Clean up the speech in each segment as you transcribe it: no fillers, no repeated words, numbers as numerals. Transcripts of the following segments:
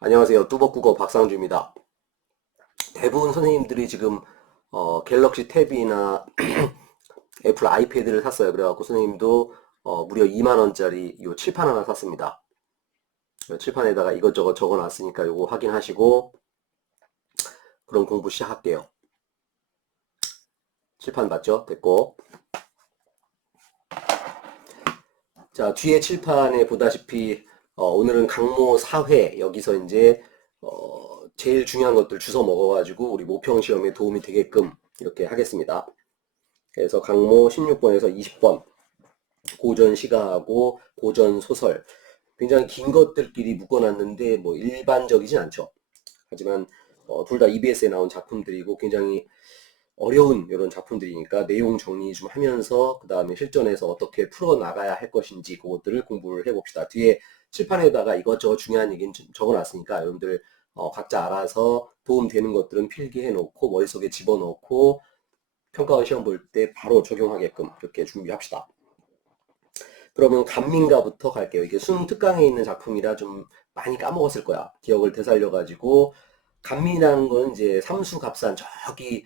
안녕하세요. 뚜벅국어 박상주입니다. 대부분 선생님들이 지금 갤럭시 탭이나 애플 아이패드를 샀어요. 그래갖고 선생님도 무려 2만 원짜리 요 칠판 하나 샀습니다. 칠판에다가 이것저것 적어놨으니까 요거 확인하시고 그럼 공부 시작할게요. 칠판 맞죠? 됐고. 자, 뒤에 칠판에 보다시피 오늘은 강모 4회 여기서 이제 제일 중요한 것들 주워 먹어가지고 우리 모평 시험에 도움이 되게끔 이렇게 하겠습니다. 그래서 강모 16번에서 20번 고전 시가하고 고전 소설 굉장히 긴 것들끼리 묶어놨는데 뭐 일반적이진 않죠. 하지만 둘 다 EBS에 나온 작품들이고 굉장히 어려운 이런 작품들이니까 내용 정리 좀 하면서 그 다음에 실전에서 어떻게 풀어나가야 할 것인지 그것들을 공부를 해봅시다. 뒤에 칠판에다가 이것저것 중요한 얘기는 적어놨으니까 여러분들 각자 알아서 도움되는 것들은 필기해 놓고 머릿속에 집어넣고 평가원 시험 볼 때 바로 적용하게끔 이렇게 준비합시다. 그러면 간민가부터 갈게요. 이게 수능 특강에 있는 작품이라 좀 많이 까먹었을 거야. 기억을 되살려가지고 간민이라는 건 이제 삼수갑산 저기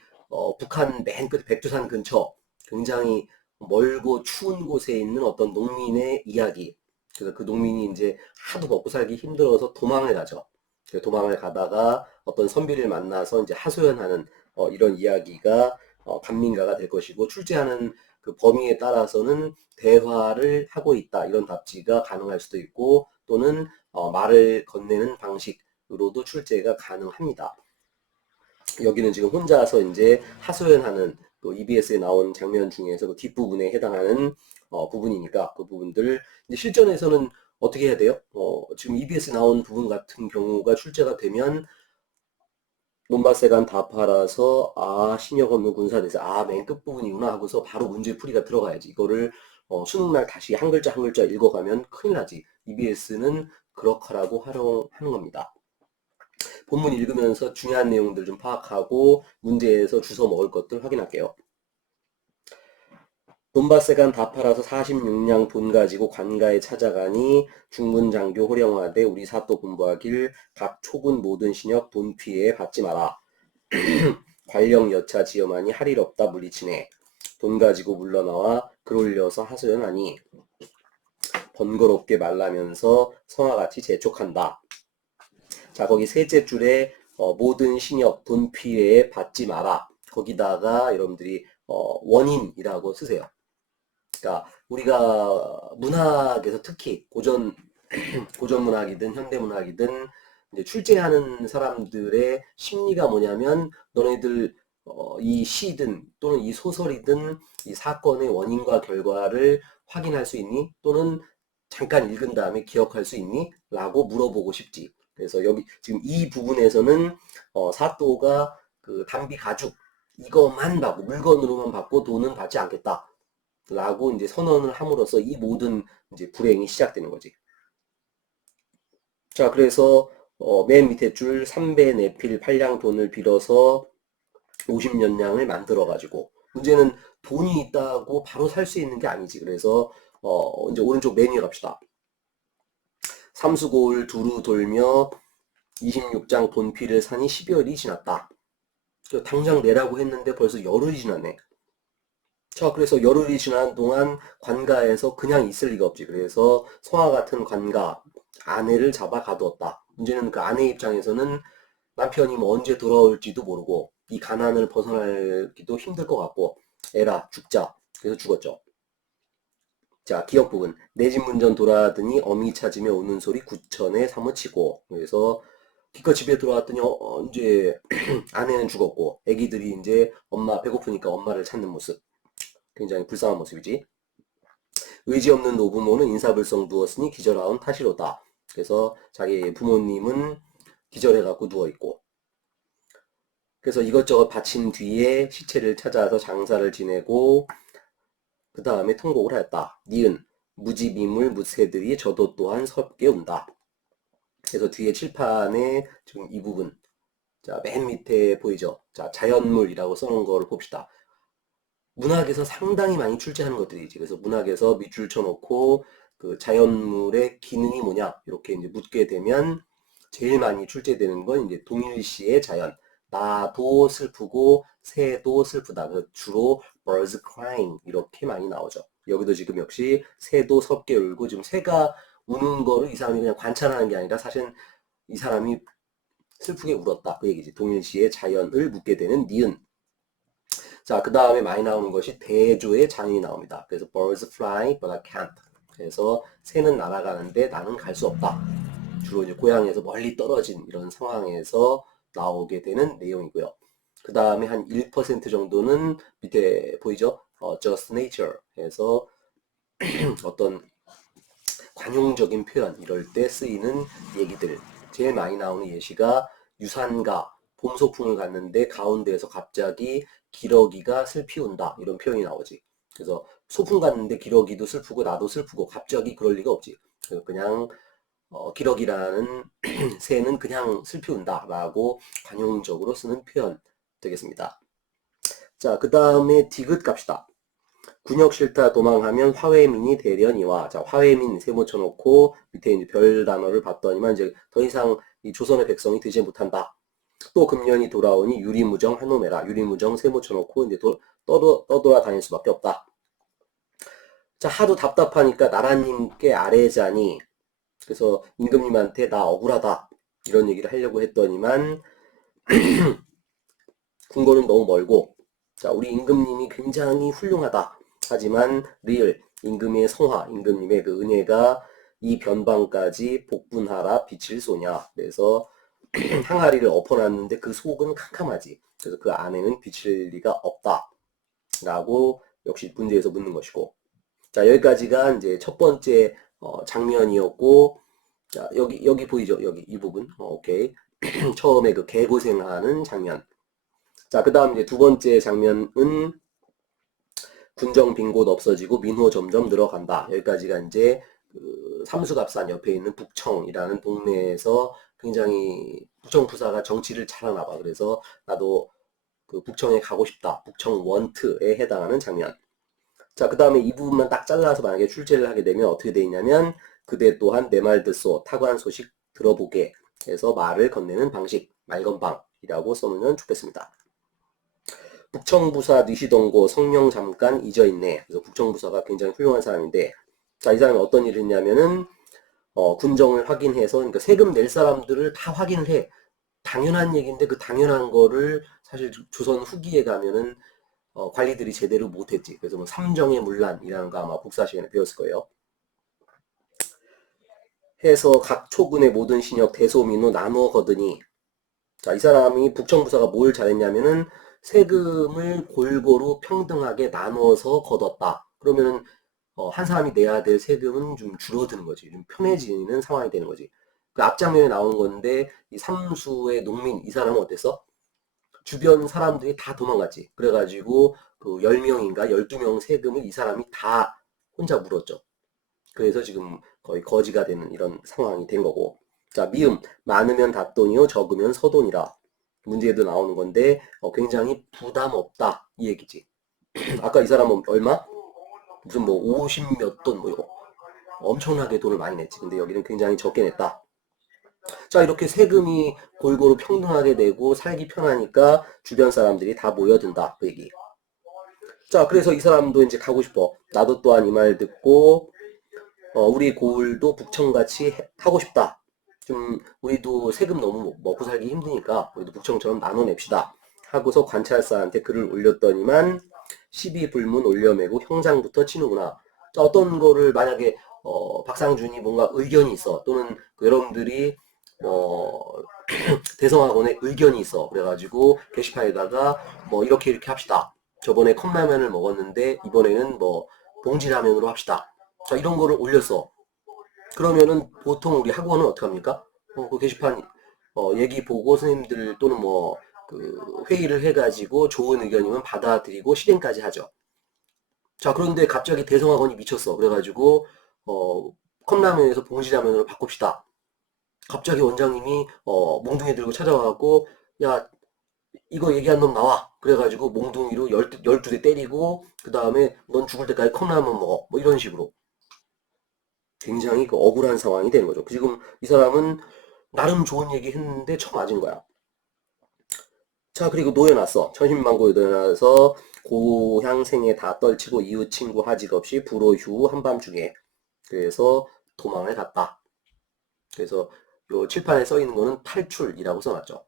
북한 맨 끝 백두산 근처 굉장히 멀고 추운 곳에 있는 어떤 농민의 이야기. 그래서 그 농민이 이제 하도 먹고 살기 힘들어서 도망을 가죠. 도망을 가다가 어떤 선비를 만나서 이제 하소연하는 이런 이야기가 간민가가 될 것이고 출제하는 그 범위에 따라서는 대화를 하고 있다 이런 답지가 가능할 수도 있고 또는 말을 건네는 방식으로도 출제가 가능합니다. 여기는 지금 혼자서 이제 하소연하는 또 EBS에 나온 장면 중에서 그 뒷부분에 해당하는 부분이니까 그 부분들 이제 실전에서는 어떻게 해야 돼요? 지금 EBS에 나온 부분 같은 경우가 출제가 되면 논바세간 다 팔아서 신역 없는 군사대사 맨 끝부분이구나 하고서 바로 문제풀이가 들어가야지. 이거를 수능날 다시 한 글자 한 글자 읽어가면 큰일 나지. EBS는 그렇게라고 활용하는 겁니다. 본문 읽으면서 중요한 내용들 좀 파악하고 문제에서 주워 먹을 것들 확인할게요. 돈바세간 다 팔아서 46냥 돈 가지고 관가에 찾아가니 중문장교 호령하되 우리 사또 공부하길 각 초군 모든 신역 돈 피해 받지 마라. 관령 여차 지엄하니 할 일 없다 물리치네. 돈 가지고 물러나와 글 올려서 하소연하니 번거롭게 말라면서 성화같이 재촉한다. 자, 거기 셋째 줄에 모든 신역 돈 피해 받지 마라. 거기다가 여러분들이 원인이라고 쓰세요. 그러니까 우리가 문학에서 특히 고전 문학이든 현대 문학이든 이제 출제하는 사람들의 심리가 뭐냐면 너네들 이 시든 또는 이 소설이든 이 사건의 원인과 결과를 확인할 수 있니? 또는 잠깐 읽은 다음에 기억할 수 있니? 라고 물어보고 싶지. 그래서 여기 지금 이 부분에서는 사또가 그 단비 가죽 이것만 받고 물건으로만 받고 돈은 받지 않겠다. 라고 이제 선언을 함으로써 이 모든 이제 불행이 시작되는 거지. 자, 그래서 맨 밑에 줄 3배 내필 8량 돈을 빌어서 50몇 냥을 만들어 가지고 문제는 돈이 있다고 바로 살 수 있는 게 아니지. 그래서 이제 오른쪽 메뉴 갑시다. 삼수고을 두루 돌며 26장 본필을 사니 12월이 지났다. 당장 내라고 했는데 벌써 열흘이 지났네. 자, 그래서 열흘이 지난 동안 관가에서 그냥 있을 리가 없지. 그래서 성화 같은 관가, 아내를 잡아 가두었다. 문제는 그 아내 입장에서는 남편이 뭐 언제 돌아올지도 모르고 이 가난을 벗어나기도 힘들 것 같고 에라 죽자. 그래서 죽었죠. 자, 기억 부분. 내 집 문전 돌아하더니 어미 찾으며 우는 소리 구천에 사무치고 그래서 기껏 집에 들어왔더니 이제 아내는 죽었고 애기들이 이제 엄마 배고프니까 엄마를 찾는 모습. 굉장히 불쌍한 모습이지. 의지 없는 노부모는 인사불성 누웠으니 기절하온 탓이로다. 그래서 자기 부모님은 기절해갖고 누워있고. 그래서 이것저것 바친 뒤에 시체를 찾아서 장사를 지내고 그 다음에 통곡을 하였다. 니은 무지미물 무새들이 저도 또한 섭게 온다. 그래서 뒤에 칠판에 지금 이 부분 자, 맨 밑에 보이죠? 자, 자연물이라고 써놓은 거를 봅시다. 문학에서 상당히 많이 출제하는 것들이지. 그래서 문학에서 밑줄 쳐놓고 그 자연물의 기능이 뭐냐 이렇게 이제 묻게 되면 제일 많이 출제되는 건 이제 동일시의 자연. 나도 슬프고 새도 슬프다. 그래서 주로 birds crying 이렇게 많이 나오죠. 여기도 지금 역시 새도 섭게 울고 지금 새가 우는 거를 이 사람이 그냥 관찰하는 게 아니라 사실 이 사람이 슬프게 울었다. 그 얘기지. 동일시의 자연을 묻게 되는 니은. 자, 그 다음에 많이 나오는 것이 대조의 장인이 나옵니다. 그래서 birds fly but I can't. 그래서 새는 날아가는데 나는 갈 수 없다. 주로 이제 고향에서 멀리 떨어진 이런 상황에서 나오게 되는 내용이고요. 그 다음에 한 1% 정도는 밑에 보이죠? just nature 해서 어떤 관용적인 표현 이럴 때 쓰이는 얘기들. 제일 많이 나오는 예시가 유산가, 봄 소풍을 갔는데 가운데에서 갑자기 기러기가 슬피 운다 이런 표현이 나오지. 그래서 소풍 갔는데 기러기도 슬프고 나도 슬프고 갑자기 그럴 리가 없지. 그래서 그냥 기러기라는 새는 그냥 슬피 운다라고 관용적으로 쓰는 표현 되겠습니다. 자, 그 다음에 디귿 갑시다. 군역 싫다 도망하면 화훼민이 대련이와. 자, 화훼민 세모 쳐놓고 밑에 이제 별 단어를 봤더니만 이제 더 이상 이 조선의 백성이 되지 못한다. 또 금년이 돌아오니 유리무정 한놈해라. 유리무정 세모 쳐놓고 이제 떠돌아다닐 수밖에 없다. 자, 하도 답답하니까 나라님께 아뢰자니. 그래서 임금님한테 나 억울하다 이런 얘기를 하려고 했더니만 궁궐은 너무 멀고, 자, 우리 임금님이 굉장히 훌륭하다. 하지만 리을 임금의 성화, 임금님의 그 은혜가 이 변방까지 복분하라 빛을 쏘냐. 그래서 항아리를 엎어놨는데 그 속은 캄캄하지. 그래서 그 안에는 비칠 리가 없다. 라고 역시 문제에서 묻는 것이고. 자, 여기까지가 이제 첫 번째 장면이었고, 자, 여기 보이죠? 여기 이 부분. 오케이. 처음에 그 개고생하는 장면. 자, 그 다음 이제 두 번째 장면은 군정 빈 곳 없어지고 민호 점점 늘어간다. 여기까지가 이제 그 삼수갑산 옆에 있는 북청이라는 동네에서 굉장히 북청 부사가 정치를 잘하나 봐. 그래서 나도 그 북청에 가고 싶다. 북청 원트에 해당하는 장면. 자, 그 다음에 이 부분만 딱 잘라서 만약에 출제를 하게 되면 어떻게 돼 있냐면 그대 또한 내 말 듣소 탁월한 소식 들어보게 해서 말을 건네는 방식 말건방이라고 써놓으면 좋겠습니다. 북청부사 니시동고 성명 잠깐 잊어있네. 그래서 북청부사가 굉장히 훌륭한 사람인데, 자, 이 사람이 어떤 일을 했냐면은 군정을 확인해서, 그러니까 세금 낼 사람들을 다 확인을 해. 당연한 얘기인데 그 당연한 거를 사실 조선 후기에 가면은 관리들이 제대로 못했지. 그래서 뭐 삼정의 문란이라는 거 아마 국사 시간에 배웠을 거예요. 해서 각 초군의 모든 신역 대소민호 나누어 거드니. 자, 이 사람이 북청부사가 뭘 잘했냐면은 세금을 골고루 평등하게 나눠서 걷었다. 그러면은 한 사람이 내야 될 세금은 좀 줄어드는 거지. 좀 편해지는 상황이 되는 거지. 그 앞장면에 나오는 건데 이 삼수의 농민 이 사람은 어땠어? 주변 사람들이 다 도망갔지. 그래가지고 그 10명인가 12명 세금을 이 사람이 다 혼자 물었죠. 그래서 지금 거의 거지가 되는 이런 상황이 된 거고. 자, 미음. 많으면 답돈이요, 적으면 서돈이라. 문제에도 나오는 건데, 굉장히 부담 없다. 이 얘기지. 아까 이 사람은 얼마? 무슨 뭐 50 몇 돈, 뭐 엄청나게 돈을 많이 냈지. 근데 여기는 굉장히 적게 냈다. 자, 이렇게 세금이 골고루 평등하게 내고 살기 편하니까 주변 사람들이 다 모여든다. 그 얘기. 자, 그래서 이 사람도 이제 가고 싶어. 나도 또한 이 말 듣고, 우리 고을도 북청같이 하고 싶다. 좀 우리도 세금 너무 먹고 살기 힘드니까 우리도 북청처럼 나눠냅시다. 하고서 관찰사한테 글을 올렸더니만 시비 불문 올려매고 형장부터 치는구나. 자, 어떤 거를 만약에 박상준이 뭔가 의견이 있어. 또는 그 여러분들이 대성학원에 의견이 있어. 그래가지고 게시판에다가 뭐 이렇게 합시다. 저번에 컵라면을 먹었는데 이번에는 뭐 봉지라면으로 합시다. 자, 이런 거를 올렸어. 그러면은 보통 우리 학원은 어떻게 합니까? 그 게시판 얘기 보고 선생님들 또는 뭐 그 회의를 해가지고 좋은 의견이면 받아들이고 실행까지 하죠. 자, 그런데 갑자기 대성학원이 미쳤어. 그래가지고 컵라면에서 봉지라면으로 바꿉시다. 갑자기 원장님이 몽둥이 들고 찾아와갖고 야, 이거 얘기한 놈 나와. 그래가지고 몽둥이로 12대 때리고 그 다음에 넌 죽을 때까지 컵라면 먹어. 뭐 이런 식으로. 굉장히 그 억울한 상황이 되는 거죠. 지금 이 사람은 나름 좋은 얘기 했는데 쳐맞은 거야. 자, 그리고 놓여놨어. 천신만고 놓여놔서 고향 생애 다 떨치고 이웃 친구 하직 없이 불호휴 한밤중에. 그래서 도망을 갔다. 그래서 요 칠판에 써 있는 거는 탈출이라고 써놨죠.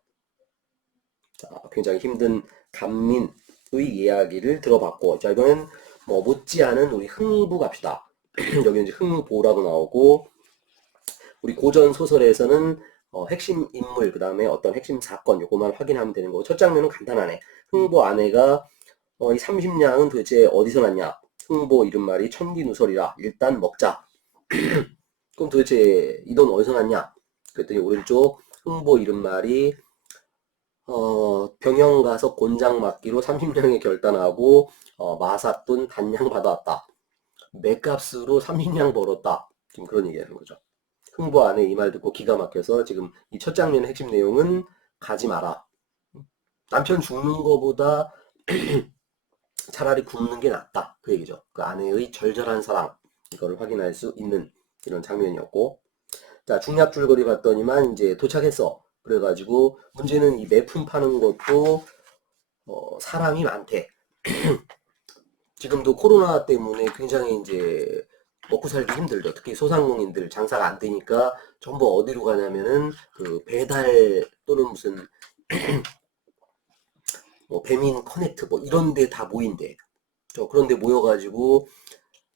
자, 굉장히 힘든 간민의 이야기를 들어봤고, 자, 이번엔 뭐 못지않은 우리 흥부 갑시다. 여기 이제 흥보라고 나오고, 우리 고전 소설에서는 핵심 인물, 그 다음에 어떤 핵심 사건, 요거만 확인하면 되는 거고, 첫 장면은 간단하네. 흥보 아내가 이 30냥은 도대체 어디서 났냐? 흥보 이름말이 천기누설이라 일단 먹자. 그럼 도대체 이 돈 어디서 났냐? 그랬더니 오른쪽 흥보 이름말이 병영 가서 곤장 맞기로 30냥에 결단하고 마삿돈 단냥 받아왔다. 맥값으로 30냥 벌었다. 지금 그런 얘기하는 거죠. 흥보 안에 이 말 듣고 기가 막혀서 지금 이 첫 장면의 핵심 내용은 가지 마라. 남편 죽는 거보다 차라리 굶는 게 낫다. 그 얘기죠. 그 아내의 절절한 사랑. 이거를 확인할 수 있는 이런 장면이었고. 자, 중략 줄거리 봤더니만 이제 도착했어. 그래가지고 문제는 이 매품 파는 것도 사람이 많대. 지금도 코로나 때문에 굉장히 이제 먹고 살기 힘들죠. 특히 소상공인들 장사가 안 되니까 전부 어디로 가냐면은 그 배달 또는 무슨 뭐 배민 커넥트 뭐 이런 데 다 모인대. 그런 데 모여가지고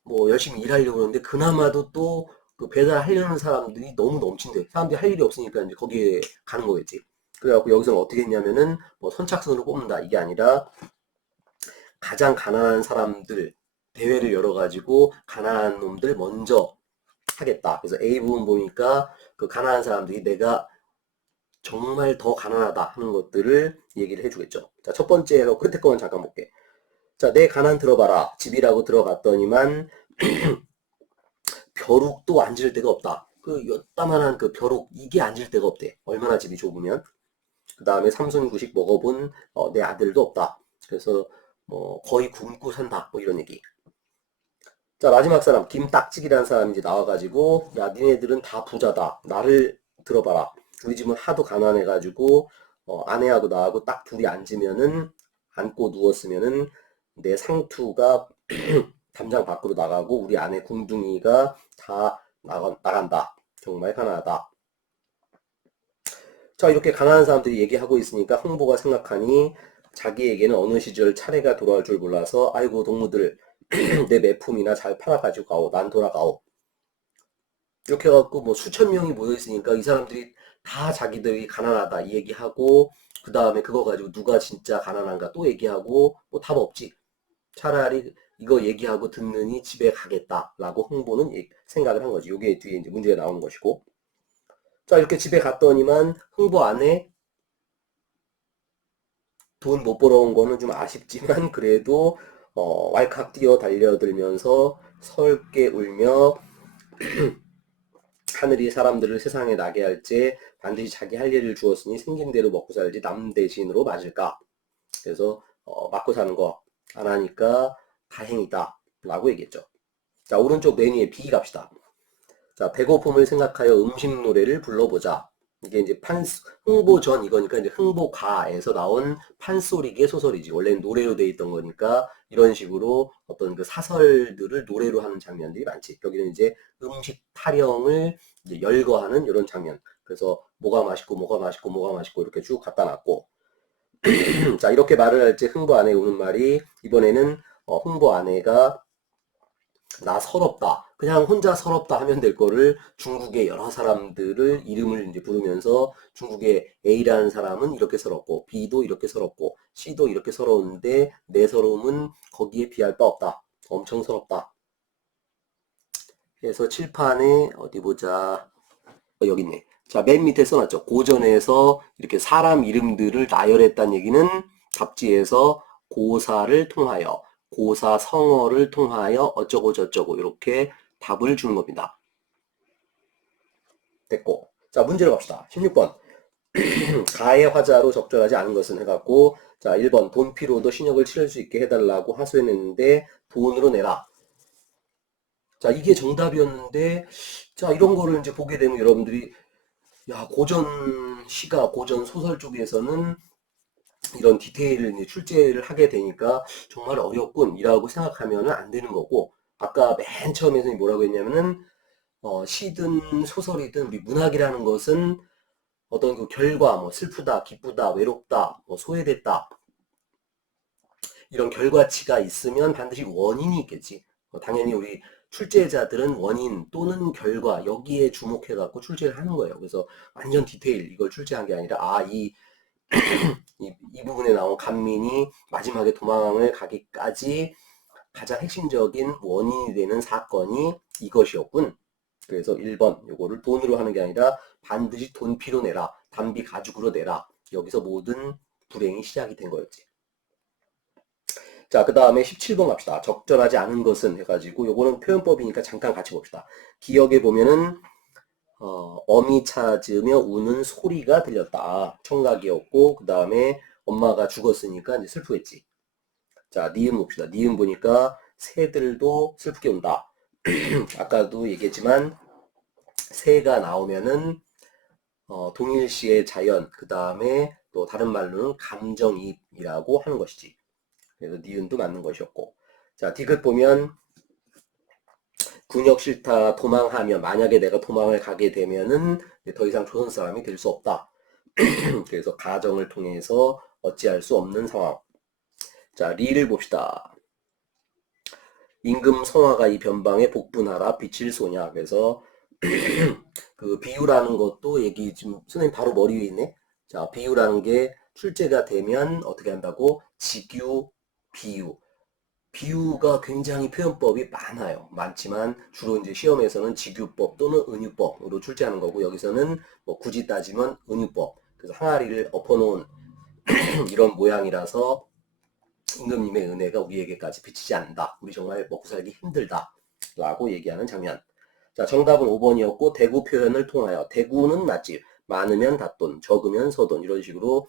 뭐 열심히 일하려고 그러는데 그나마도 또 그 배달하려는 사람들이 너무 넘친대. 사람들이 할 일이 없으니까 이제 거기에 가는 거겠지. 그래갖고 여기서는 어떻게 했냐면은 뭐 선착순으로 뽑는다 이게 아니라 가장 가난한 사람들 대회를 열어가지고 가난한 놈들 먼저 하겠다. 그래서 A 부분 보니까 그 가난한 사람들이 내가 정말 더 가난하다 하는 것들을 얘기를 해주겠죠. 자, 첫 번째로 끝에 거는 잠깐 볼게. 자, 내 가난 들어봐라. 집이라고 들어갔더니만 벼룩도 앉을 데가 없다. 그 요따만한 그 벼룩 이게 앉을 데가 없대. 얼마나 집이 좁으면. 그 다음에 삼순구식 먹어본 내 아들도 없다. 그래서 뭐 거의 굶고 산다. 뭐 이런 얘기. 자, 마지막 사람 김딱지기라는 사람이 이제 나와가지고 야 니네들은 다 부자다. 나를 들어봐라. 우리 집은 하도 가난해가지고 아내하고 나하고 딱 둘이 앉으면은 앉고 누웠으면은 내 상투가 담장 밖으로 나가고 우리 아내 궁둥이가 다 나간다. 정말 가난하다. 자, 이렇게 가난한 사람들이 얘기하고 있으니까 흥보가 생각하니 자기에게는 어느 시절 차례가 돌아올 줄 몰라서 아이고 동무들 내 매품이나 잘 팔아가지고 가오. 난 돌아가오. 이렇게 해갖고 뭐 수천 명이 모여있으니까 이 사람들이 다 자기들이 가난하다 이 얘기하고 그 다음에 그거 가지고 누가 진짜 가난한가 또 얘기하고 뭐 답 없지. 차라리 이거 얘기하고 듣느니 집에 가겠다라고 흥보는 생각을 한 거지. 요게 뒤에 이제 문제가 나오는 것이고. 자, 이렇게 집에 갔더니만 흥보 안에 돈 못 벌어온 거는 좀 아쉽지만 그래도 왈칵 뛰어 달려들면서 설게 울며 하늘이 사람들을 세상에 나게 할지 반드시 자기 할 일을 주었으니 생긴 대로 먹고 살지 남 대신으로 맞을까. 그래서 맞고 사는 거 안 하니까 다행이다 라고 얘기했죠. 자, 오른쪽 메뉴에 B 갑시다. 자, 배고픔을 생각하여 음식 노래를 불러보자. 이게 이제 흥보전 이거니까 이제 흥보가에서 나온 판소리계 소설이지. 원래는 노래로 돼 있던 거니까 이런 식으로 어떤 그 사설들을 노래로 하는 장면들이 많지. 여기는 이제 음식 타령을 이제 열거하는 이런 장면. 그래서 뭐가 맛있고 뭐가 맛있고 뭐가 맛있고 이렇게 쭉 갖다 놨고. 자, 이렇게 말을 할 때 흥보 아내 오는 말이 이번에는 흥보 아내가 나 서럽다. 그냥 혼자 서럽다 하면 될 거를 중국의 여러 사람들을 이름을 이제 부르면서 중국의 A라는 사람은 이렇게 서럽고 B도 이렇게 서럽고 C도 이렇게 서러운데 내 서러움은 거기에 비할 바 없다. 엄청 서럽다. 그래서 칠판에 어디 보자. 여기 있네. 자, 맨 밑에 써놨죠. 고전에서 이렇게 사람 이름들을 나열했다는 얘기는 잡지에서 고사를 통하여 고사 성어를 통하여 어쩌고 저쩌고 이렇게 답을 주는 겁니다. 됐고. 자, 문제로 갑시다. 16번. 가의 화자로 적절하지 않은 것은 해갖고 자, 1번 돈 피로도 신역을 치를 수 있게 해달라고 하소연했는데 돈으로 내라. 자, 이게 정답이었는데 자, 이런 거를 이제 보게 되면 여러분들이 야, 고전 시가, 고전 소설 쪽에서는 이런 디테일을 이제 출제를 하게 되니까 정말 어렵군이라고 생각하면은 안 되는 거고, 아까 맨 처음에 선생님이 뭐라고 했냐면은 시든 소설이든 우리 문학이라는 것은 어떤 그 결과, 뭐 슬프다, 기쁘다, 외롭다, 뭐 소외됐다, 이런 결과치가 있으면 반드시 원인이 있겠지. 당연히 우리 출제자들은 원인 또는 결과 여기에 주목해 갖고 출제를 하는 거예요. 그래서 완전 디테일 이걸 출제한 게 아니라 이 부분에 나온 간민이 마지막에 도망을 가기까지 가장 핵심적인 원인이 되는 사건이 이것이었군. 그래서 1번 요거를 돈으로 하는 게 아니라 반드시 돈피로 내라. 단비 가죽으로 내라. 여기서 모든 불행이 시작이 된 거였지. 자, 그 다음에 17번 갑시다. 적절하지 않은 것은 해가지고 요거는 표현법이니까 잠깐 같이 봅시다. 기억에 보면은 어미 찾으며 우는 소리가 들렸다. 청각이었고 그 다음에 엄마가 죽었으니까 이제 슬프겠지. 자, 니은 봅시다. 니은 보니까 새들도 슬프게 운다. 아까도 얘기했지만 새가 나오면은 동일시의 자연, 그 다음에 또 다른 말로는 감정이입이라고 하는 것이지. 그래서 니은도 맞는 것이었고. 자, 디귿 보면 군역 싫다 도망하면 만약에 내가 도망을 가게 되면은 더 이상 조선 사람이 될 수 없다. 그래서 가정을 통해서 어찌할 수 없는 상황. 자, 리를 봅시다. 임금 성화가 이 변방에 복분하라 빛일 소냐. 그래서 그 비유라는 것도 얘기 지금 선생님 바로 머리 위에 있네. 자, 비유라는 게 출제가 되면 어떻게 한다고? 직유, 비유. 비유가 굉장히 표현법이 많아요. 많지만 주로 이제 시험에서는 직유법 또는 은유법으로 출제하는 거고 여기서는 뭐 굳이 따지면 은유법. 그래서 항아리를 엎어놓은 이런 모양이라서 임금님의 은혜가 우리에게까지 비치지 않는다. 우리 정말 먹고 살기 힘들다. 라고 얘기하는 장면. 자, 정답은 5번이었고 대구 표현을 통하여 대구는 맞지. 많으면 닷돈, 적으면 서돈 이런 식으로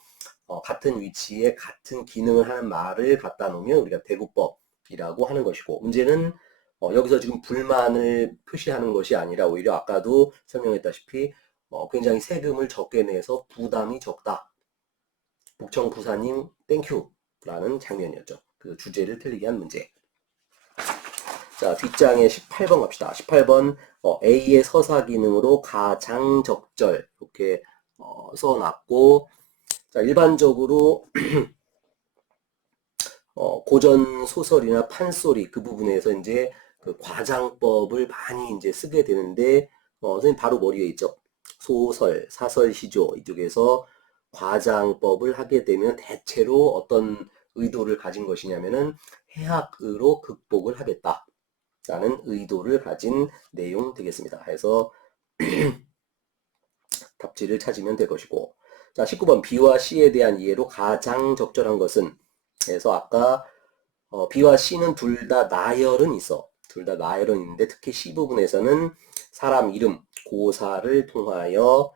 같은 위치에 같은 기능을 하는 말을 갖다 놓으면 우리가 대구법이라고 하는 것이고 문제는 여기서 지금 불만을 표시하는 것이 아니라 오히려 아까도 설명했다시피 굉장히 세금을 적게 내서 부담이 적다. 북청 부사님 땡큐 라는 장면이었죠. 그 주제를 틀리게 한 문제. 자, 뒷장에 18번 갑시다. 18번 A의 서사 기능으로 가장 적절 이렇게 써놨고 자, 일반적으로 고전 소설이나 판소리 그 부분에서 이제 그 과장법을 많이 이제 쓰게 되는데 선생님 바로 머리에 있죠. 소설, 사설, 시조 이쪽에서 과장법을 하게 되면 대체로 어떤 의도를 가진 것이냐면은 해학으로 극복을 하겠다라는 의도를 가진 내용 되겠습니다. 해서 답지를 찾으면 될 것이고 자 19번 B와 C에 대한 이해로 가장 적절한 것은 그래서 아까 B와 C는 둘 다 나열은 있어. 둘 다 나열은 있는데 특히 C 부분에서는 사람 이름, 고사를 통하여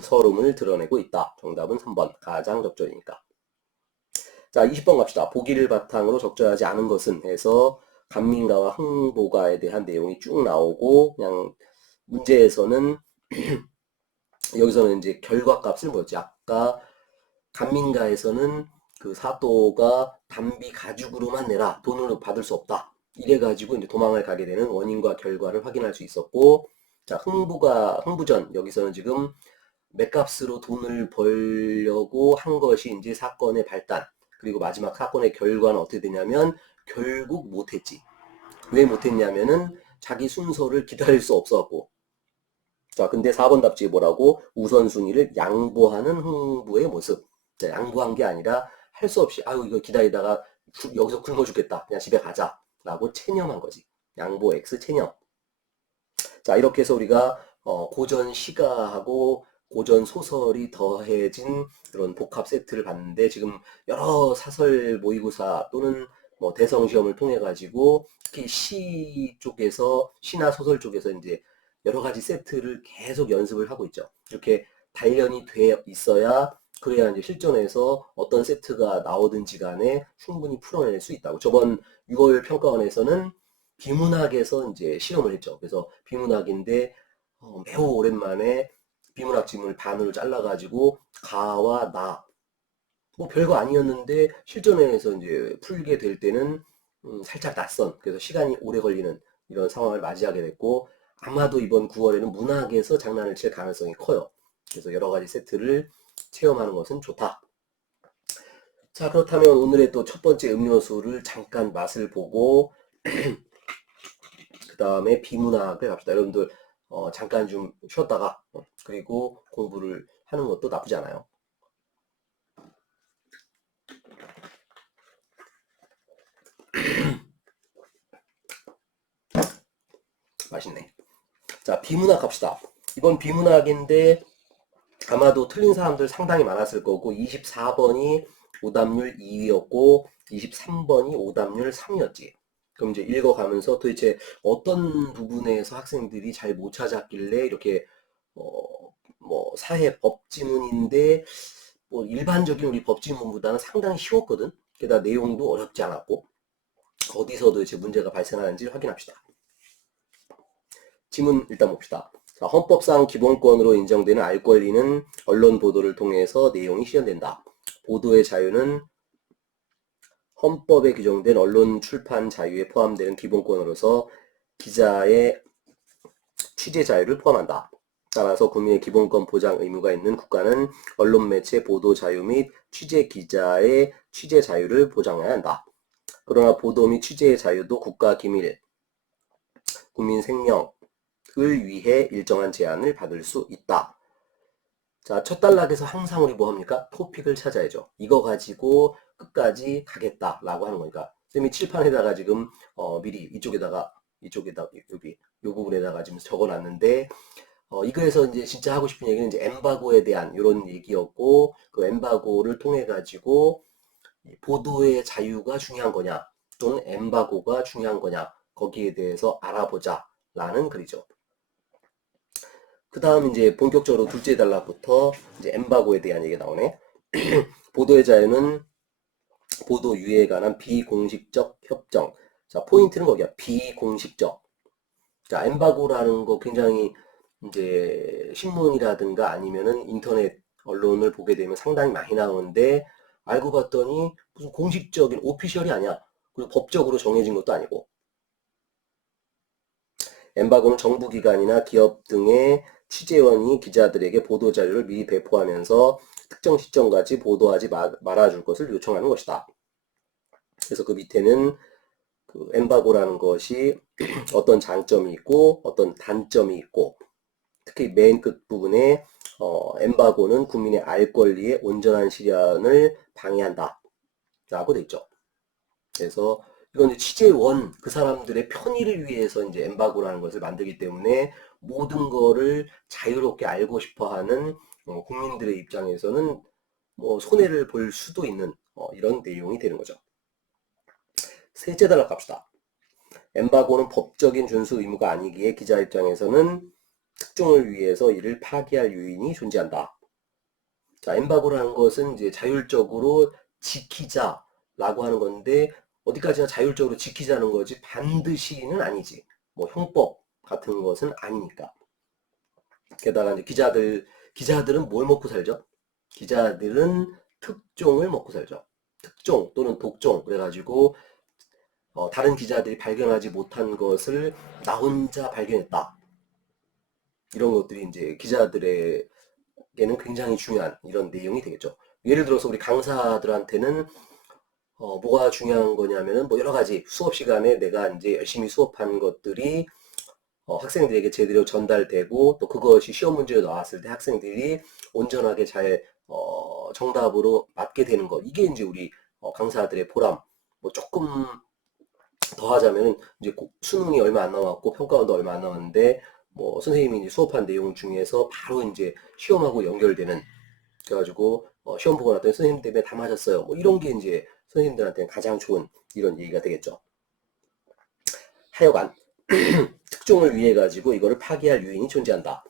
서름을 드러내고 있다. 정답은 3번. 가장 적절이니까. 자, 20번 갑시다. 보기를 바탕으로 적절하지 않은 것은 해서 간민가와 흥보가에 대한 내용이 쭉 나오고 그냥 문제에서는 여기서는 이제 결과값을 뭐였지? 아까 간민가에서는 그 사또가 단비 가죽으로만 내라. 돈으로 받을 수 없다. 이래가지고 이제 도망을 가게 되는 원인과 결과를 확인할 수 있었고, 자, 흥부전. 여기서는 지금 맥값으로 돈을 벌려고 한 것이 이제 사건의 발단. 그리고 마지막 사건의 결과는 어떻게 되냐면, 결국 못했지. 왜 못했냐면은 자기 순서를 기다릴 수 없었고, 자, 근데 4번 답지에 뭐라고? 우선순위를 양보하는 흥부의 모습. 자, 양보한 게 아니라 할 수 없이, 아유, 이거 기다리다가 여기서 굶어 죽겠다. 그냥 집에 가자. 라고 체념한 거지. 양보 X 체념. 자, 이렇게 해서 우리가 고전 시가하고 고전 소설이 더해진 그런 복합 세트를 봤는데 지금 여러 사설 모의고사 또는 뭐 대성 시험을 통해 가지고 특히 시 쪽에서 시나 소설 쪽에서 이제 여러 가지 세트를 계속 연습을 하고 있죠. 이렇게 단련이 돼 있어야 그래야 이제 실전에서 어떤 세트가 나오든지 간에 충분히 풀어낼 수 있다고. 저번 6월 평가원에서는 비문학에서 이제 시험을 했죠. 그래서 비문학인데 매우 오랜만에 비문학 지문을 반으로 잘라가지고 가와 나, 뭐 별거 아니었는데 실전에서 이제 풀게 될 때는 살짝 낯선, 그래서 시간이 오래 걸리는 이런 상황을 맞이하게 됐고, 아마도 이번 9월에는 문학에서 장난을 칠 가능성이 커요. 그래서 여러 가지 세트를 체험하는 것은 좋다. 자, 그렇다면 오늘의 또 첫 번째 음료수를 잠깐 맛을 보고 그 다음에 비문학을 갑시다. 여러분들 잠깐 좀 쉬었다가 그리고 공부를 하는 것도 나쁘지 않아요. 맛있네. 자, 비문학 갑시다. 이번 비문학인데 아마도 틀린 사람들 상당히 많았을 거고, 24번이 오답률 2위였고 23번이 오답률 3위였지. 그럼 이제 읽어가면서 도대체 어떤 부분에서 학생들이 잘 못 찾았길래 이렇게 뭐 사회 법지문인데 뭐 일반적인 우리 법지문보다는 상당히 쉬웠거든. 게다가 내용도 어렵지 않았고, 어디서 도대체 문제가 발생하는지 확인합시다. 지문 일단 봅시다. 자, 헌법상 기본권으로 인정되는 알 권리는 언론 보도를 통해서 내용이 실현된다. 보도의 자유는 헌법에 규정된 언론 출판 자유에 포함되는 기본권으로서 기자의 취재 자유를 포함한다. 따라서 국민의 기본권 보장 의무가 있는 국가는 언론 매체 보도 자유 및 취재 기자의 취재 자유를 보장해야 한다. 그러나 보도 및 취재의 자유도 국가 기밀, 국민 생명을 위해 일정한 제한을 받을 수 있다. 자, 첫 단락에서 항상 우리 뭐 합니까? 토픽을 찾아야죠. 이거 가지고 끝까지 가겠다라고 하는 거니까. 쌤이 칠판에다가 지금 미리 이쪽에다가 여기 요 부분에다가 지금 적어놨는데, 이거에서 이제 진짜 하고 싶은 얘기는 이제 엠바고에 대한 이런 얘기였고, 그 엠바고를 통해 가지고 보도의 자유가 중요한 거냐 또는 엠바고가 중요한 거냐, 거기에 대해서 알아보자라는 글이죠. 그 다음 이제 본격적으로 둘째 단락부터 이제 엠바고에 대한 얘기가 나오네. 보도의 자유는 보도유예에 관한 비공식적 협정. 자, 포인트는 거기야. 비공식적. 자, 엠바고라는 거 굉장히 이제 신문이라든가 아니면은 인터넷 언론을 보게 되면 상당히 많이 나오는데, 알고 봤더니 무슨 공식적인 오피셜이 아니야. 그리고 법적으로 정해진 것도 아니고. 엠바고는 정부기관이나 기업 등의 취재원이 기자들에게 보도자료를 미리 배포하면서 특정 시점까지 보도하지 말아줄 것을 요청하는 것이다. 그래서 그 밑에는 그 엠바고라는 것이 어떤 장점이 있고 어떤 단점이 있고, 특히 맨 끝 부분에 엠바고는 국민의 알 권리의 온전한 실현을 방해한다 라고 돼 있죠. 그래서 이건 이제 취재원 그 사람들의 편의를 위해서 이제 엠바고라는 것을 만들기 때문에 모든 거를 자유롭게 알고 싶어하는 국민들의 입장에서는 뭐 손해를 볼 수도 있는 이런 내용이 되는 거죠. 셋째 단락 갑시다. 엠바고는 법적인 준수 의무가 아니기에 기자 입장에서는 특종을 위해서 이를 파기할 요인이 존재한다. 자, 엠바고라는 것은 이제 자율적으로 지키자라고 하는 건데, 어디까지나 자율적으로 지키자는 거지 반드시는 아니지. 뭐 형법 같은 것은 아니니까. 게다가 이제 기자들은 뭘 먹고 살죠? 기자들은 특종을 먹고 살죠. 특종 또는 독종, 그래가지고 다른 기자들이 발견하지 못한 것을 나 혼자 발견했다. 이런 것들이 이제 기자들에게는 굉장히 중요한 이런 내용이 되겠죠. 예를 들어서 우리 강사들한테는 뭐가 중요한 거냐면은 뭐 여러 가지 수업 시간에 내가 이제 열심히 수업한 것들이 학생들에게 제대로 전달되고, 또 그것이 시험 문제로 나왔을 때 학생들이 온전하게 잘 정답으로 맞게 되는 것, 이게 이제 우리 강사들의 보람. 뭐 조금 더 하자면은 이제 수능이 얼마 안 남았고 평가원도 얼마 안 남았는데, 뭐 선생님이 이제 수업한 내용 중에서 바로 이제 시험하고 연결되는, 그래가지고 시험 보고 났더니 선생님 때문에 다 맞았어요. 뭐 이런 게 이제 선생님들한테는 가장 좋은 이런 얘기가 되겠죠. 하여간 특종을 위해 가지고 이거를 파기할 요인이 존재한다.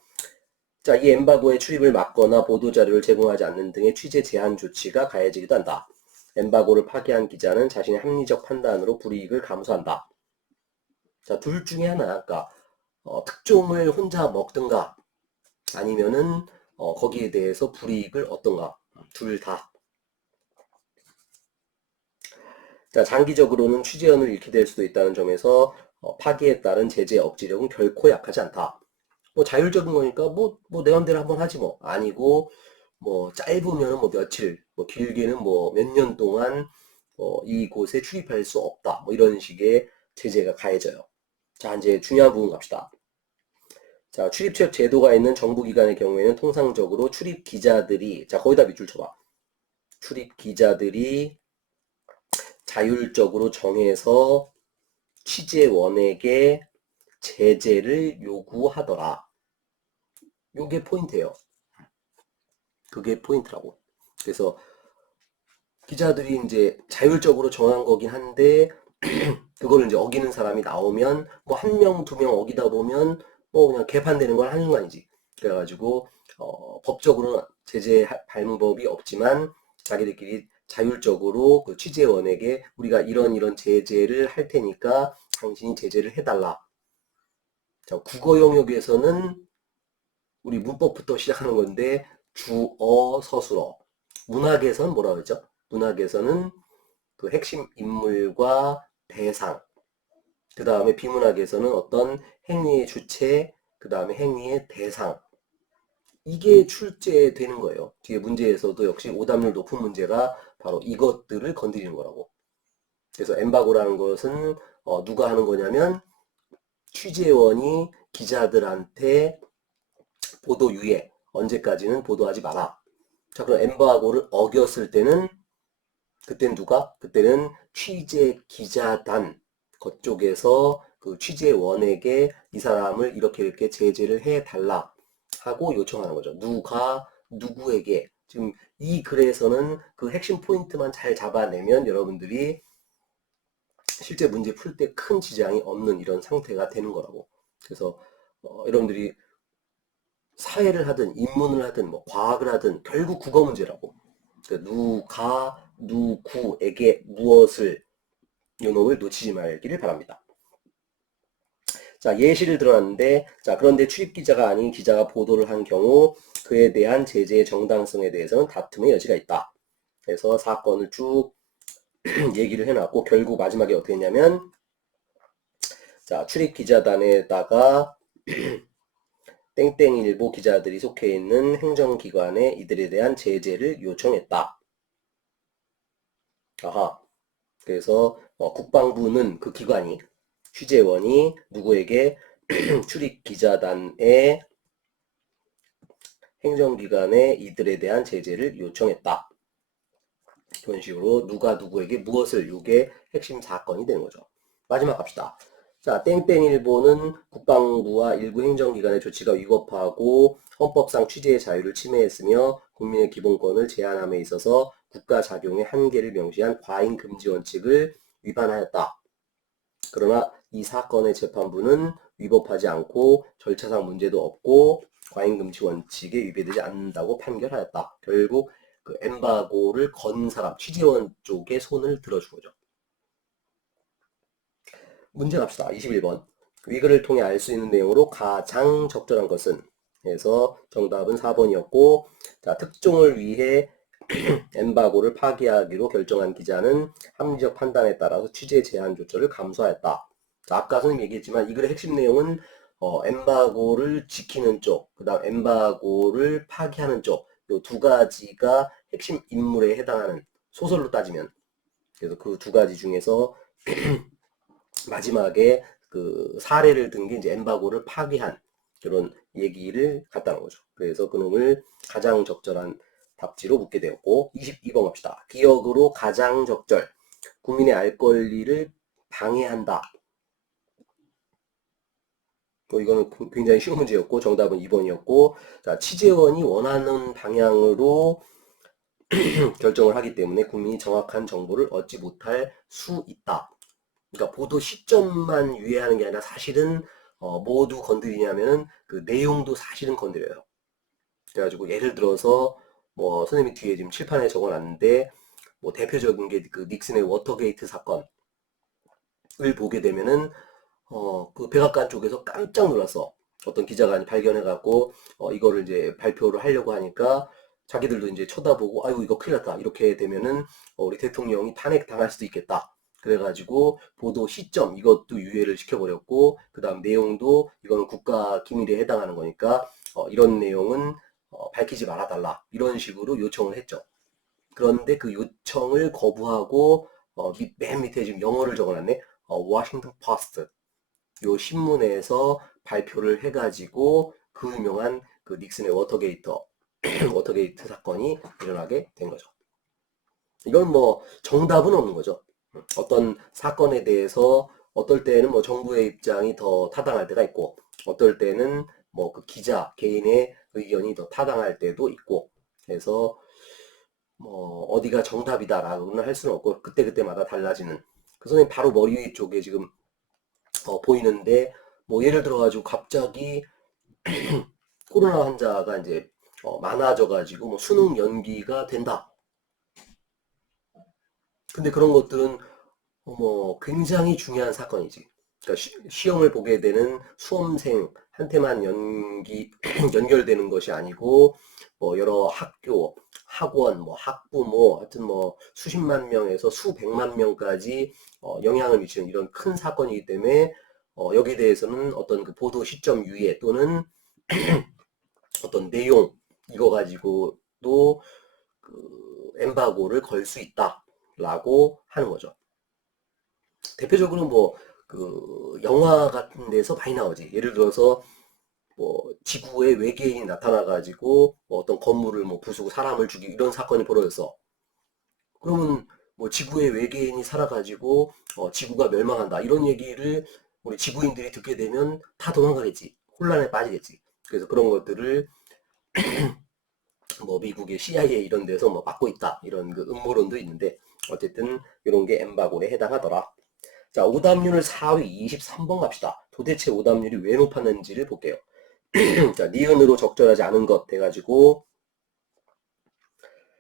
자, 이 엠바고의 출입을 막거나 보도자료를 제공하지 않는 등의 취재 제한 조치가 가해지기도 한다. 엠바고를 파기한 기자는 자신의 합리적 판단으로 불이익을 감수한다. 자, 둘 중에 하나, 그러니까 특종을 혼자 먹든가 아니면은 거기에 대해서 불이익을 얻던가. 둘 다. 자, 장기적으로는 취재원을 잃게 될 수도 있다는 점에서 파기에 따른 제재 억지력은 결코 약하지 않다. 뭐 자율적인 거니까 뭐 내 맘대로 한번 하지 뭐. 아니고 뭐 짧으면은 뭐 며칠, 뭐 길게는 뭐 몇 년 동안 이곳에 출입할 수 없다. 뭐 이런 식의 제재가 가해져요. 자, 이제 중요한 부분 갑시다. 자, 출입처 제도가 있는 정부기관의 경우에는 통상적으로 출입 기자들이, 자, 거기다 밑줄 쳐봐. 출입 기자들이 자율적으로 정해서 취재원에게 제재를 요구하더라. 요게 포인트예요. 그게 포인트라고. 그래서 기자들이 이제 자율적으로 정한 거긴 한데 그거를 이제 어기는 사람이 나오면 뭐 한 명, 두 명 어기다 보면 뭐 그냥 개판되는 건 한순간이지. 그래가지고 법적으로는 제재할 방법이 없지만 자기들끼리 자율적으로 그 취재원에게 우리가 이런 제재를 할 테니까 당신이 제재를 해달라. 자, 국어 영역에서는 우리 문법부터 시작하는 건데 주어, 서술어. 문학에서는 뭐라 그러죠? 문학에서는 그 핵심 인물과 대상, 그 다음에 비문학에서는 어떤 행위의 주체, 그 다음에 행위의 대상. 이게 출제되는 거예요. 뒤에 문제에서도 역시 오답률 높은 문제가 바로 이것들을 건드리는 거라고. 그래서 엠바고라는 것은 누가 하는 거냐면 취재원이 기자들한테 보도 유예, 언제까지는 보도하지 마라. 자, 그럼 엠바고를 어겼을 때는 그때는 누가? 그때는 취재 기자단 그쪽에서 그 취재원에게 이 사람을 이렇게 제재를 해달라 하고 요청하는 거죠. 누가 누구에게. 지금 이 글에서는 그 핵심 포인트만 잘 잡아내면 여러분들이 실제 문제 풀 때 큰 지장이 없는 이런 상태가 되는 거라고. 그래서 여러분들이 사회를 하든 인문을 하든 뭐 과학을 하든 결국 국어 문제라고. 그러니까 누가 누구에게 무엇을 요놈을 놓치지 말기를 바랍니다. 자, 예시를 들어놨는데, 자, 그런데 출입 기자가 아닌 기자가 보도를 한 경우 그에 대한 제재의 정당성에 대해서는 다툼의 여지가 있다. 그래서 사건을 쭉 얘기를 해놨고 결국 마지막에 어떻게 했냐면, 자, 출입 기자단에다가 땡땡일보 기자들이 속해 있는 행정기관에 이들에 대한 제재를 요청했다. 아하. 그래서 국방부는 그 기관이 취재원이 누구에게 출입 기자단의 행정기관에 이들에 대한 제재를 요청했다. 그런 식으로 누가 누구에게 무엇을 요게 핵심 사건이 되는 거죠. 마지막 갑시다. 자, 땡땡일보는 국방부와 일부 행정기관의 조치가 위법하고 헌법상 취재의 자유를 침해했으며 국민의 기본권을 제한함에 있어서 국가 작용의 한계를 명시한 과잉 금지 원칙을 위반하였다. 그러나 이 사건의 재판부는 위법하지 않고 절차상 문제도 없고 과잉금지 원칙에 위배되지 않는다고 판결하였다. 결국 그 엠바고를 건 사람, 취재원 쪽에 손을 들어준 거죠. 문제 갑시다. 21번. 위글을 통해 알 수 있는 내용으로 가장 적절한 것은? 그래서 정답은 4번이었고, 자, 특종을 위해 엠바고를 파기하기로 결정한 기자는 합리적 판단에 따라서 취재 제한 조처를 감수하였다. 자, 아까 선생님 얘기했지만 이 글의 핵심 내용은 엠바고를 지키는 쪽, 그 다음 엠바고를 파기하는 쪽, 이 두 가지가 핵심 인물에 해당하는 소설로 따지면 그래서 그 두 가지 중에서 마지막에 그 사례를 든 게 이제 엠바고를 파기한 그런 얘기를 갖다 놓은 거죠. 그래서 그놈을 가장 적절한 답지로 묻게 되었고 22번 갑시다. 기억으로 가장 적절 국민의 알 권리를 방해한다. 이거는 굉장히 쉬운 문제였고 정답은 2번이었고 자, 취재원이 원하는 방향으로 결정을 하기 때문에 국민이 정확한 정보를 얻지 못할 수 있다. 그러니까 보도 시점만 유예하는 게 아니라 사실은 모두 건드리냐면은 그 내용도 사실은 건드려요. 그래가지고 예를 들어서 뭐 선생님이 뒤에 지금 칠판에 적어놨는데 뭐 대표적인 게 그 닉슨의 워터게이트 사건을 보게 되면은 그 백악관 쪽에서 깜짝 놀랐어. 어떤 기자가 발견해갖고 이거를 이제 발표를 하려고 하니까 자기들도 이제 쳐다보고 아이고 이거 큰일 났다 이렇게 되면은 우리 대통령이 탄핵 당할 수도 있겠다. 그래가지고 보도 시점 이것도 유예를 시켜버렸고 그 다음 내용도 이거는 국가 기밀에 해당하는 거니까 이런 내용은 밝히지 말아달라 이런 식으로 요청을 했죠. 그런데 그 요청을 거부하고 맨 밑에 지금 영어를 적어놨네. 워싱턴 포스트 요 신문에서 발표를 해가지고 그 유명한 그 닉슨의 워터게이트 사건이 일어나게 된 거죠. 이건 뭐 정답은 없는 거죠. 어떤 사건에 대해서 어떨 때는 뭐 정부의 입장이 더 타당할 때가 있고 어떨 때는 뭐 그 기자 개인의 의견이 더 타당할 때도 있고 그래서 뭐 어디가 정답이다라고는 할 수는 없고 그때그때마다 달라지는 그 선생님 바로 머리 위쪽에 지금 보이는데 뭐 예를 들어 가지고 갑자기 코로나 환자가 이제 많아져 가지고 뭐 수능 연기가 된다. 근데 그런 것들은 뭐 굉장히 중요한 사건이지. 그러니까 시험을 보게 되는 수험생한테만 연결되는 것이 아니고 뭐 여러 학교, 학원, 뭐 학부모, 하여튼 뭐 수십만 명에서 수백만 명까지 영향을 미치는 이런 큰 사건이기 때문에 여기에 대해서는 어떤 그 보도 시점 유예 또는 어떤 내용 이거 가지고도 그 엠바고를 걸 수 있다라고 하는 거죠. 대표적으로 뭐 그 영화 같은 데서 많이 나오지. 예를 들어서 뭐 지구에 외계인이 나타나 가지고 뭐 어떤 건물을 뭐 부수고 사람을 죽이고 이런 사건이 벌어졌어. 그러면 뭐 지구에 외계인이 살아가지고 지구가 멸망한다 이런 얘기를 우리 지구인들이 듣게 되면 다 도망가겠지. 혼란에 빠지겠지. 그래서 그런 것들을 뭐 미국의 CIA 이런 데서 뭐 막고 있다 이런 그 음모론도 있는데 어쨌든 이런 게 엠바고에 해당하더라. 자, 오답률 4위 23번 갑시다. 도대체 오답률이 왜 높았는지를 볼게요. 자, 니은으로 적절하지 않은 것 돼가지고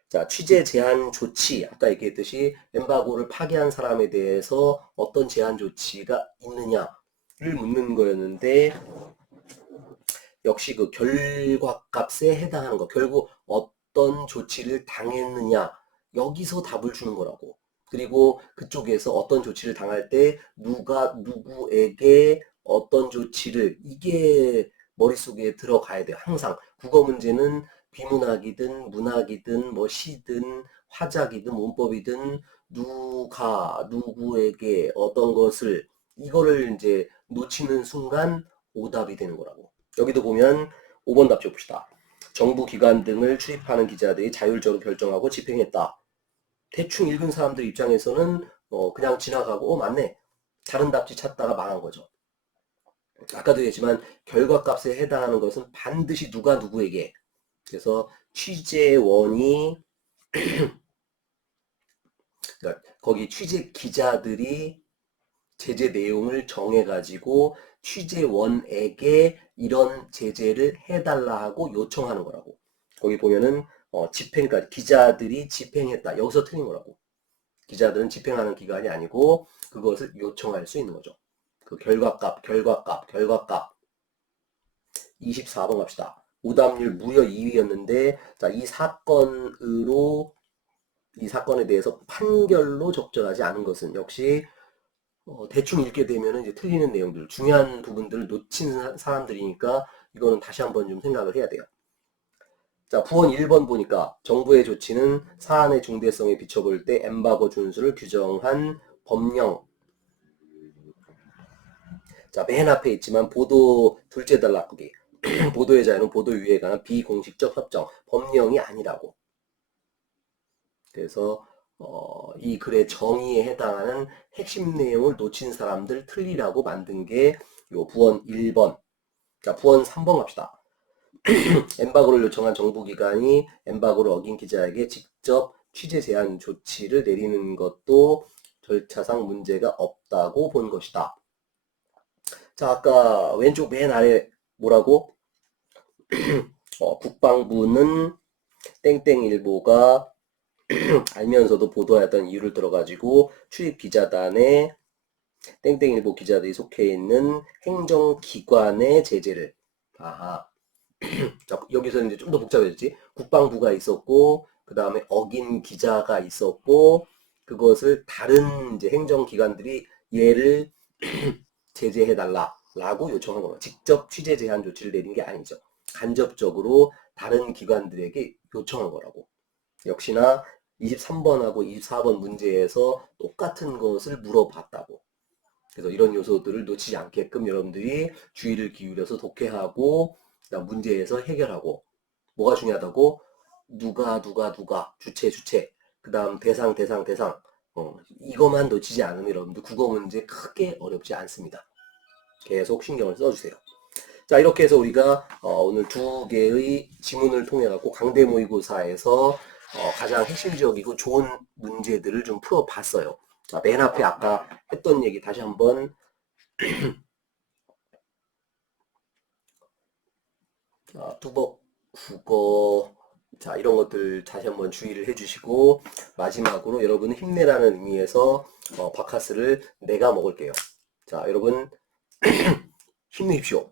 자, 취재 제한 조치 아까 얘기했듯이 엠바고를 파기한 사람에 대해서 어떤 제한 조치가 있느냐를 묻는 거였는데 역시 그 결과값에 해당하는 거 결국 어떤 조치를 당했느냐 여기서 답을 주는 거라고. 그리고 그쪽에서 어떤 조치를 당할 때 누가 누구에게 어떤 조치를 이게 머릿속에 들어가야 돼요. 항상 국어 문제는 비문학이든 문학이든 뭐 시든 화작이든 문법이든 누가 누구에게 어떤 것을 이거를 이제 놓치는 순간 오답이 되는 거라고. 여기도 보면 5번 답지 봅시다. 정부 기관 등을 출입하는 기자들이 자율적으로 결정하고 집행했다. 대충 읽은 사람들 입장에서는 그냥 지나가고 맞네. 다른 답지 찾다가 망한 거죠. 아까도 얘기했지만 결과값에 해당하는 것은 반드시 누가 누구에게 그래서 취재원이 그러니까 거기 취재 기자들이 제재 내용을 정해가지고 취재원에게 이런 제재를 해달라 하고 요청하는 거라고. 거기 보면은 집행까지 기자들이 집행했다. 여기서 틀린 거라고. 기자들은 집행하는 기관이 아니고 그것을 요청할 수 있는 거죠. 그 결과값. 24번 갑시다. 오답률 무려 2위였는데 자, 이 사건에 대해서 판결로 적절하지 않은 것은 역시 대충 읽게 되면 이제 틀리는 내용들, 중요한 부분들을 놓친 사람들이니까 이거는 다시 한번 좀 생각을 해야 돼요. 자, 부원 1번 보니까 정부의 조치는 사안의 중대성에 비춰볼 때 엠바고 준수를 규정한 법령. 자, 맨 앞에 있지만 보도 둘째 달 놔두기. 보도의 자유는 보도유예에 관한 비공식적 협정, 법령이 아니라고. 그래서 이 글의 정의에 해당하는 핵심 내용을 놓친 사람들 틀리라고 만든 게 요 부원 1번. 자, 부원 3번 갑시다. 엠바고를 요청한 정부기관이 엠바고를 어긴 기자에게 직접 취재 제한 조치를 내리는 것도 절차상 문제가 없다고 본 것이다. 자, 아까 왼쪽 맨 아래 뭐라고? 국방부는 땡땡일보가 알면서도 보도하였던 이유를 들어가지고 출입 기자단에 땡땡일보 기자들이 속해 있는 행정기관의 제재를 아하. 자, 여기서 이제 좀 더 복잡해졌지. 국방부가 있었고, 그 다음에 어긴 기자가 있었고, 그것을 다른 이제 행정기관들이 얘를 제재해달라라고 요청한 겁니다. 직접 취재 제한 조치를 내린 게 아니죠. 간접적으로 다른 기관들에게 요청한 거라고. 역시나 23번하고 24번 문제에서 똑같은 것을 물어봤다고. 그래서 이런 요소들을 놓치지 않게끔 여러분들이 주의를 기울여서 독해하고 그다음 문제에서 해결하고 뭐가 중요하다고 누가 주체 그다음 대상 이것만 놓치지 않으면 여러분들 국어 문제 크게 어렵지 않습니다. 계속 신경을 써주세요. 자 이렇게 해서 우리가 오늘 두 개의 지문을 통해 갖고 강대 모의고사에서 가장 핵심적이고 좋은 문제들을 좀 풀어봤어요. 자, 맨 앞에 아까 했던 얘기 다시 한번 투벅 국어 자 이런 것들 다시 한번 주의를 해주시고 마지막으로 여러분은 힘내라는 의미에서 바카스를 내가 먹을게요. 자 여러분 힘내십시오.